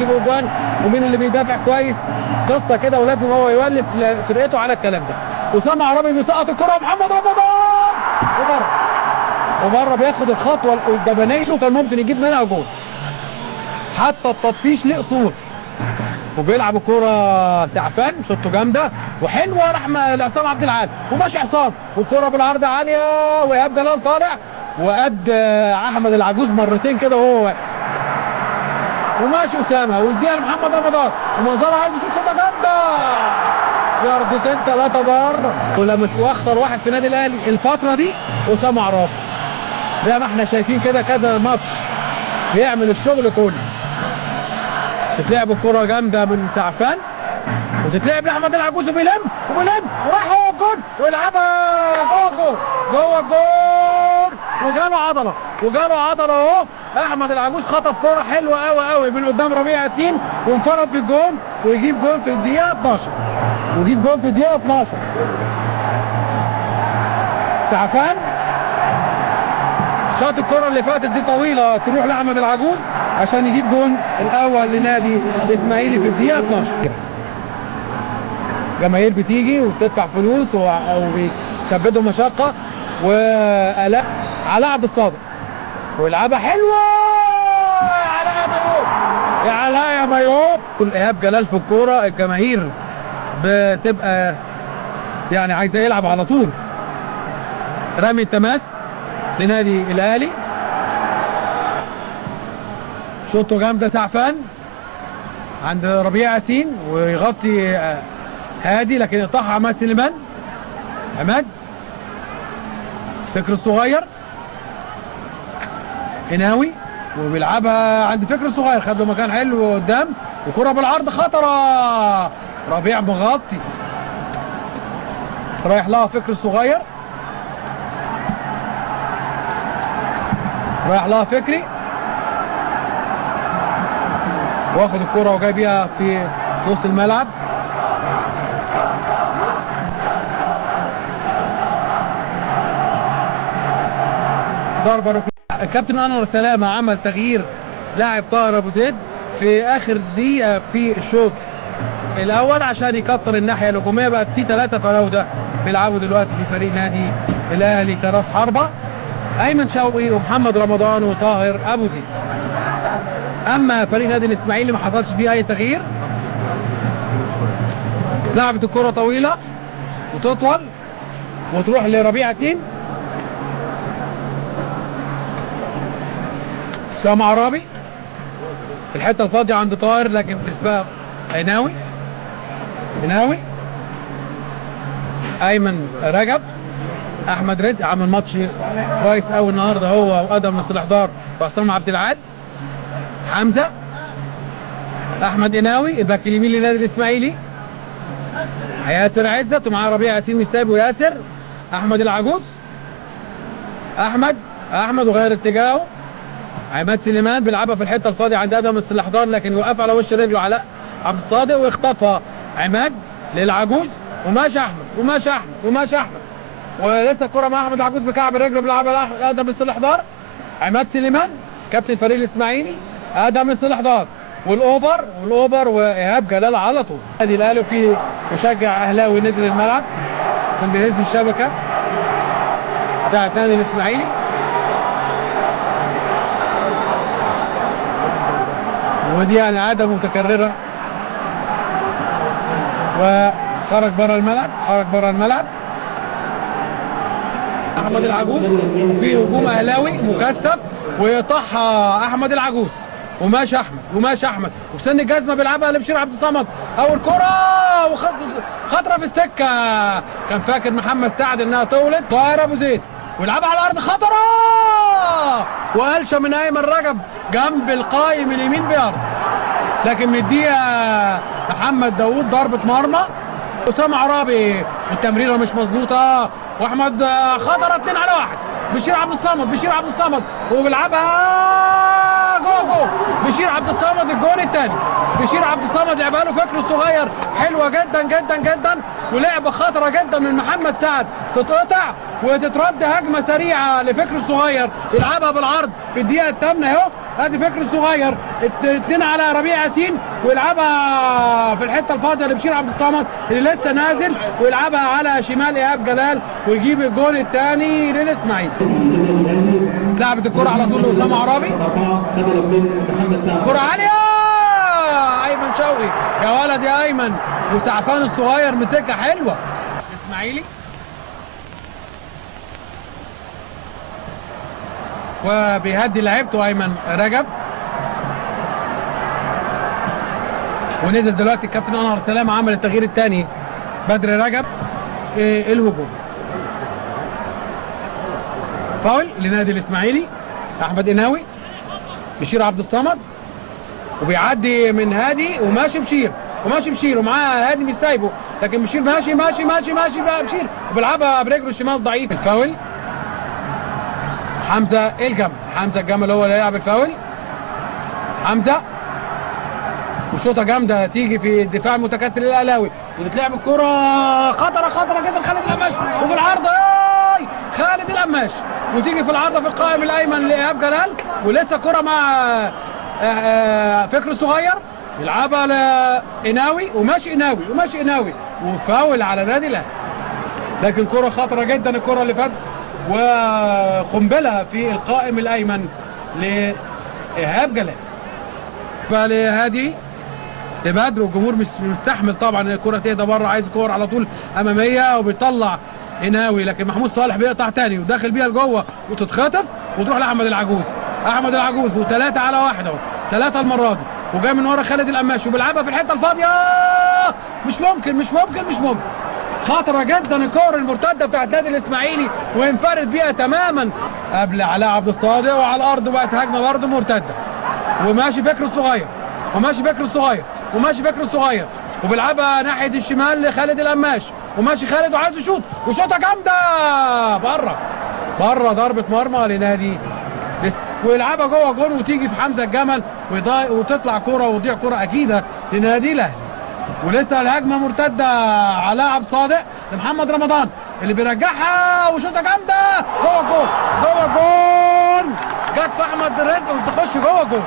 يجيبوا اجوان ومين اللي بيدافع كويس، قصه كده، ولازم هو يولف فرقته على الكلام ده. اسامه عرابي بيسقط الكره، محمد رمضان وبره بياخد الخطوه الجبانيه وكان ممكن يجيب منها جول. حتى التطفيش ليه اصول، وبيلعب الكوره سعفان، شوطه جامده وحلوه لعصام عبد العال، وماشي عصام والكوره بالعرض عاليه، وايهاب جلال طالع وقد احمد العجوز مرتين كده وهو واقف، وماشي اسامه ويديها لمحمد رمضان ومنظره عايز يشوط شوطه جامده، ياردتين ثلاثه بره. ولما اخطر واحد في النادي الاهلي الفتره دي اسامه عرابي، زي ما احنا شايفين كده كذا ماتش بيعمل الشغل كله. تتلعب الكرة جامدة من سعفان وتتلعب لأحمد العجوز وبيلم وراح هو الجول ويلعبها جوه الجول وجاله عضلة اهو. أحمد العجوز خطف كرة حلوة قوي من قدام ربيع ياسين وانفرد بالجول ويجيب جول في الدقيقة 12. سعفان شاط الكرة اللي فاتت دي طويلة تروح لأحمد العجوز عشان يجيب جون الأول لنادي الإسماعيلي في الدقيقة 12. جماهير بتيجي وبتدفع فلوس وبيكبدوا مشقة وآلاء علاء عبد الصادق ويلعبها حلوة يا علاء يا ميوب. كل إيهاب جلال في الكورة الجماهير بتبقى يعني عايزة يلعب على طول. رمي التماس لنادي الاهلي، شوطه جامده سعفان عند ربيع ياسين ويغطي هادي لكن يقطعها عماد سليمان. عماد فكر الصغير هناوي وبيلعبها عند فكر الصغير، خد له مكان حلو قدام وكره بالعرض خطره، ربيع مغطي رايح لها فكر الصغير، رايح لها فكري واخد الكرة وجاي بيها في نص الملعب. ضربة ركنية. الكابتن انور سلامة عمل تغيير لاعب طاهر ابو زيد في اخر دقيقة في الشوط الاول عشان يكتر الناحية الهجومية. بقت في 3 فراودة بيلعبوا دلوقتي في فريق نادي الاهلي كراس حربة، ايمن شوقي ومحمد رمضان وطاهر ابو زيد. اما فريق نادي الاسماعيلي ما حصلش فيه اي تغيير. لعبت الكرة طويلة وتطول وتروح لربيع ياسين، اسامه عرابي في الحتة الفاضية عند طاهر لكن بتسبقها هناوي ايمن رجب. احمد رزق عمل ماتش كويس قوي النهارده هو وادم نصر الاحضار وعصام عبد العال. حمزه احمد قناوي الباك اليمين لنادي الاسماعيلي، ياسر عزت ومعاه ربيع ياسين مستابي وياسر. احمد العجوز احمد وغير اتجاهه. عماد سليمان بيلعبها في الحته الفاضيه عند ادم نصر الاحضار لكن يوقف على وش رجله علاء عبد الصادق ويخطفها عماد للعجوز وماشي احمد ولسه الكرة مع احمد العجوز بكعب رجله بيلعبها ادم نصر الاحضار. عماد سليمان كابتن فريق الاسماعيلي، ادم نصر الاحضار والاوفر وايهاب جلال على طول. النادي الاهلي في مشجع اهلاوي نزل الملعب كان بيهز الشبكه بتاعت نادي الاسماعيلي. ودي يعني عاده متكرره وخرج بره الملعب. احمد العجوز في هجوم اهلاوي مكثف ويقطعها احمد العجوز وماشي احمد وبسن الجزمه بيلعبها لبشير عبد الصمد. اول كره وخطره في السكه كان فاكر محمد سعد انها طولت. طاهر ابو زيد ويلعبها على الارض خطره وقلشه من ايمن رجب جنب القايم اليمين بيارد لكن مديها محمد داوود ضربه مرمى. اسامه عرابي التمريره مش مظبوطه واحمد خطره 2 على 1. بشير عبد الصمد وبيلعبها جول بشير عبد الصمد الجول الثاني. بشير عبد الصمد لعبها له فكر الصغير حلوه جدا ولعبه خطره جدا من محمد سعد تتقطع وتترد هجمه سريعه لفكر الصغير يلعبها بالعرض في الدقيقه الثامنه اهو ادي فكر الصغير، اتنين على ربيع ياسين ويلعبها في الحته الفاضيه لبشير عبد الصمد اللي لسه نازل، ويلعبها على شمال ايهاب جلال ويجيب الجول الثاني للاسماعيلي. لعبت الكره على طول لاسامه عرابي، كره عاليه ايمن شوقي، يا ولد يا ايمن، وسعفان الصغير مسكها حلوه. اسماعيلي وبيهدي لعيبته ايمن رجب، ونزل دلوقتي الكابتن انور سلامه عمل التغيير الثاني بدر رجب. الهجوم فاول لنادي الاسماعيلي، احمد قناوي، بشير عبد الصمد، وبيعدي من هادي وماشي بشير ومعاه هادي مش سايبه، لكن بشير ماشي بقى بشير وبيلعبها برجله الشمال ضعيف. الفاول حمزه الجمل هو اللي هيلعب الفاول. حمزه وشوطه جامده تيجي في الدفاع المتكتل للأهلاوي، وتتلعب الكره خطره جدا خالد القماش، وفي العارضه خالد القماش، وتيجي في العارضه في القائم الايمن لايهاب جلال، ولسه كره مع فكر الصغير يلعبها لقناوي وماشي قناوي وفاول على نادي الاهلي. لكن كره خطره جدا الكره اللي فاتت، وقنبله في القائم الايمن لايهاب جلال. فلهادي لبدر، والجمهور مش مستحمل طبعا ان الكره تهدى بره، عايز كور على طول اماميه، وبيطلع قناوي، لكن محمود صالح بيقطع تاني وداخل بيها لجوه وتتخطف وتروح لاحمد العجوز، وثلاثه على واحد اهو، ثلاثه المره دي، وجاي من ورا خالد القماش وبيلعبها في الحته الفاضيه. مش ممكن خطره جدا الكور المرتده بتاعت نادي الاسماعيلي، وينفرد بيها تماما قبل علاء عبد الصادق، وعلى الارض بقت هجمه برضه مرتده، وماشي فكر الصغير وبيلعبها ناحيه الشمال لخالد القماش، وماشي خالد وعايز يشوط وشوطه جامده بره ضربه مرمى لنادي، ويلعبها جوه جول وتيجي في حمزه الجمل وتطلع كوره وتضيع كوره اكيده لنادي الاهلي. ولسه الهجمه مرتده علاء عبد الصادق لمحمد رمضان اللي بيرجعها وشوطه جامده جوه جول، جت في احمد رزق وتخش جوه جول.